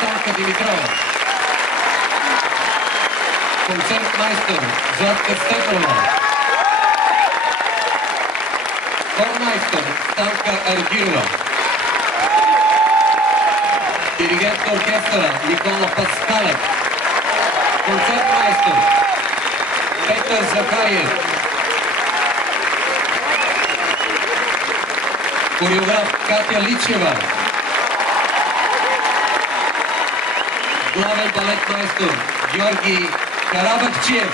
Цанка Димитрова. Концертмайстор Златка Стефанова. Хормайстор Станка Аргирова. Диригент на оркестъра Никола Паскалев. Концертмайстор Петър Захариев. Хореограф Катя Личева. Главен балетмайстор Георги Карабахчиев.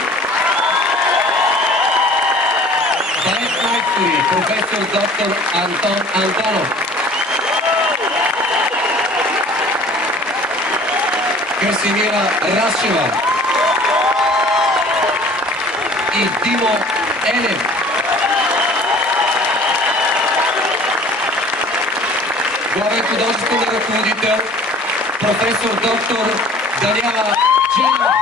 Балетмайстори професор доктор Антон Антонов. Красимира Рашева и Димо Елев. Главен художествен ръководител професор доктор Даниела Дженова.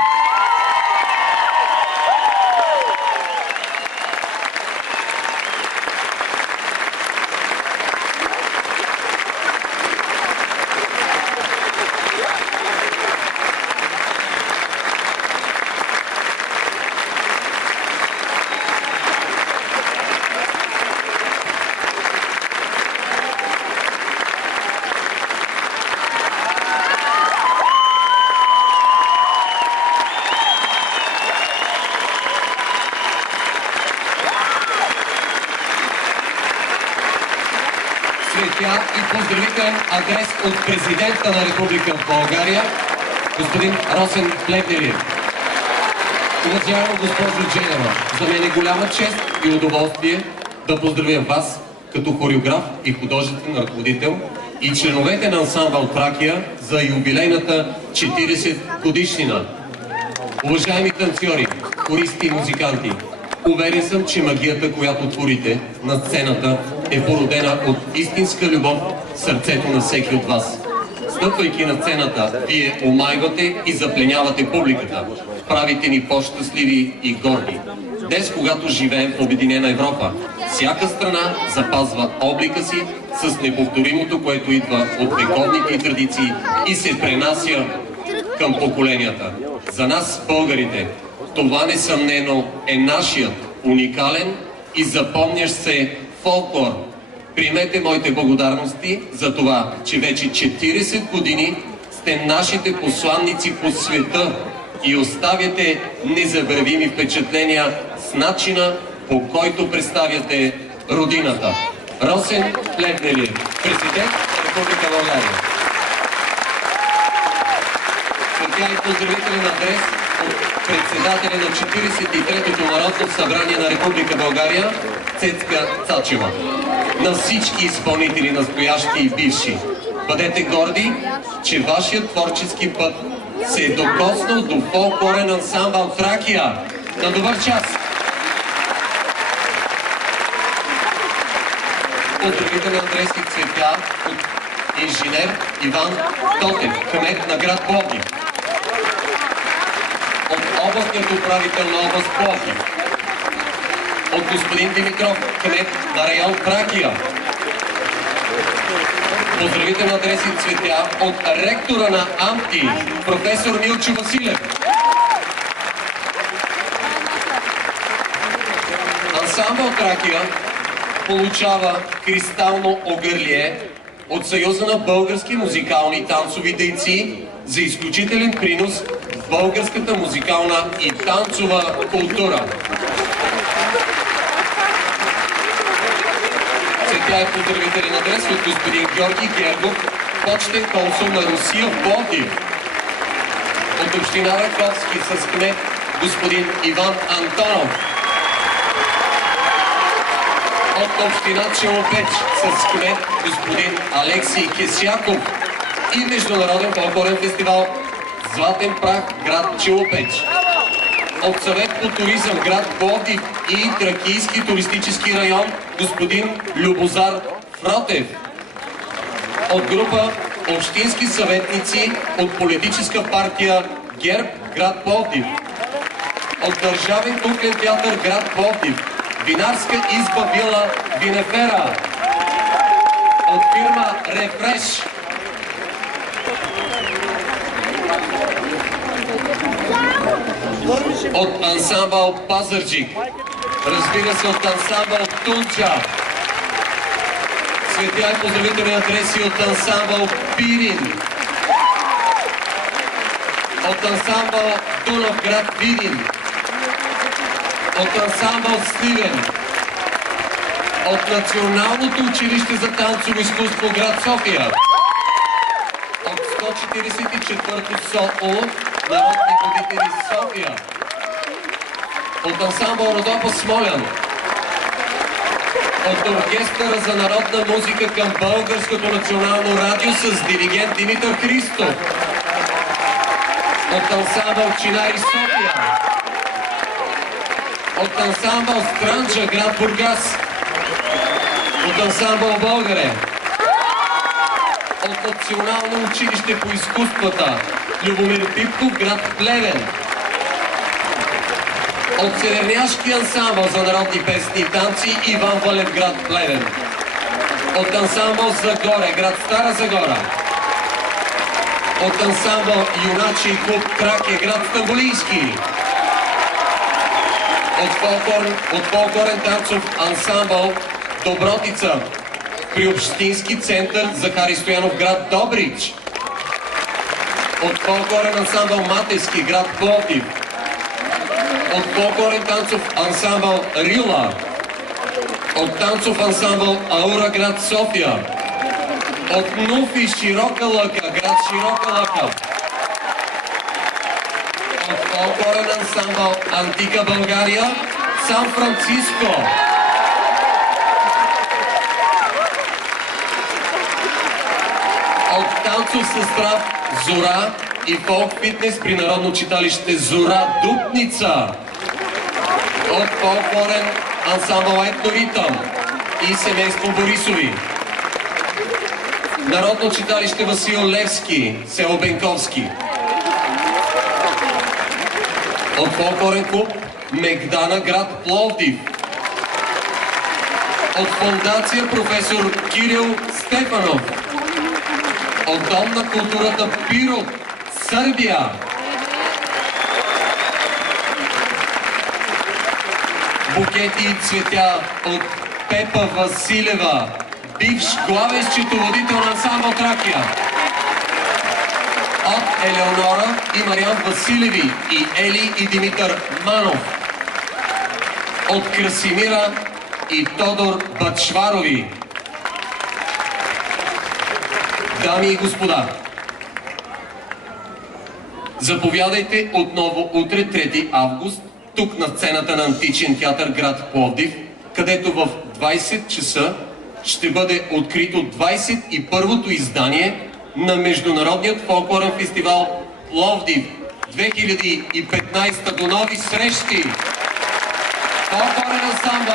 Цветя и поздравителен адрес от президента на Република България, господин Росен Плевнелиев. Уважаема госпожо Дженева, за мен е голяма чест и удоволствие да поздравя вас като хореограф и художествен ръководител и членовете на ансамбъл Тракия за юбилейната 40 годишнина. Уважаеми танцори, хористи и музиканти, уверен съм, че магията, която творите на сцената, е породена от истинска любов в сърцето на всеки от вас. Стъпвайки на сцената, вие омайвате и запленявате публиката. Правите ни по-щастливи и горди. Днес, когато живеем в Обединена Европа, всяка страна запазва облика си с неповторимото, което идва от вековните традиции и се пренася към поколенията. За нас, българите, това несъмнено е нашият уникален и запомнящ се фолклор. Приемете моите благодарности за това, че вече 40 години сте нашите посланници по света и оставяте незабравими впечатления с начина, по който представяте родината. Росен Плевнелиев, президент на Република България. Цветя и поздравителен адрес от председателя на 43-то Народно събрание на Република България Цецка Цачева. На всички изпълнители, настоящи и бивши, бъдете горди, че вашият творчески път се е докоснал до фолклорен ансамбъл Тракия. На добър час! Поздравителен адрес и цветя от инженер Иван Тотев, кмет на град Пловдив. От областният управител на област Пловдив. От господин Димитров, кмет на район Тракия. Поздравителен адрес и цветя от ректора на АМТИ, професор Милчо Василев. Ансамбъл Тракия получава кристално огърлие от Съюза на български музикални и танцови дейци за изключителен принос в българската музикална и танцова култура. Цветя е поздравителен адрес от господин Георги Гергов, почетен консул на Русия в Пловдив. От община Раковски с кмет господин Иван Антонов. От община Челопеч с кмет господин Алексий Кесяков и международен фолклорен фестивал Златен прах, град Челопеч. От съвет по туризъм, град Пловдив и Тракийски туристически район господин Любозар Фротев. От група общински съветници от политическа партия ГЕРБ, град Пловдив. От Държавен куклен театър, град Пловдив. Винарска изба вила Винефера. От фирма Рефреш. От ансамбъл Пазарджик. Разбира се, от ансамбъл Тунча. Цветя и поздравителни адреси от ансамбъл Пирин. От ансамбъл Дунав, град Видин. От ансамбъл Сливен. От Националното училище за танцово изкуство, град София. От 144-то СОУ, народни будители София. От ансамбъл Родопа Смолян. От Оркестъра за народна музика към Българското национално радио с диригент Димитър Христов. От ансамбъл Чинари София. От ансамбъл Странджа, град Бургас. От ансамбъл Българе. От Национално училище по изкуствата Любомир Пипков, град Плевен. От Северняшки ансамбъл за народни песни и танци Иван Валев, град Плевен. От ансамбъл Загоре, град Стара Загора. От ансамбъл Юначи и клуб Тракия, град Стамболийски. От фолклорен танцов ансамбъл Добротица при Общински център Захари Стоянов, град Добрич. От фолклорен ансамбъл Матевски, град Пловдив. От фолклорен танцов ансамбъл Рила. От танцов ансамбъл Аура, град София. От Нуфи Широка лъка, град Широка лъка. От фолклорен ансамбъл Антика България, Сан Франциско. От танцов състав Зора и фолк фитнес при народно читалище Зора Дупница. От фолклорен ансамбъл Етноритъм и семейство Борисови. Народно читалище Васил Левски, село Бенковски. От фолклорен клуб Мегдана, град Пловдив. От фондация професор Кирил Стефанов. От Дом на културата Пирот, Сърбия. Букети и цветя от Пепа Василева, бивш главен счетоводител на ансамбъл Тракия. От Елеонора и Мариан Василеви и Ели и Димитър Манов. От Красимира и Тодор Бачварови. Дами и господа, заповядайте отново утре, 3 август, тук на сцената на Античен театър, град Пловдив, където в 20 часа ще бъде открито 21-то издание на Международният фолклорен фестивал Пловдив 2015. До нови срещи! Фолклорен ансамбъл